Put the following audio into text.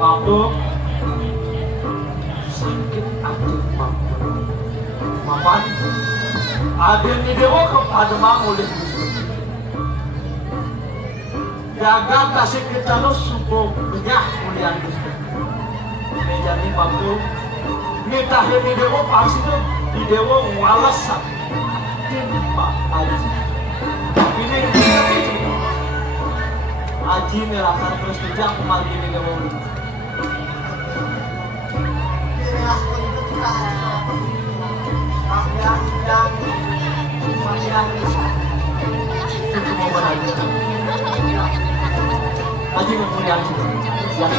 Aku sakit hati mapan ada ni dewa kepada mangulih jaga tasik kita lo suko benyah mulian Gusti meja ni waktu ni tahir ni dewa pas itu di dewa walas timpa aji ini aji nerakan terus kerja kemarin ini dewa Aji mempunyai yang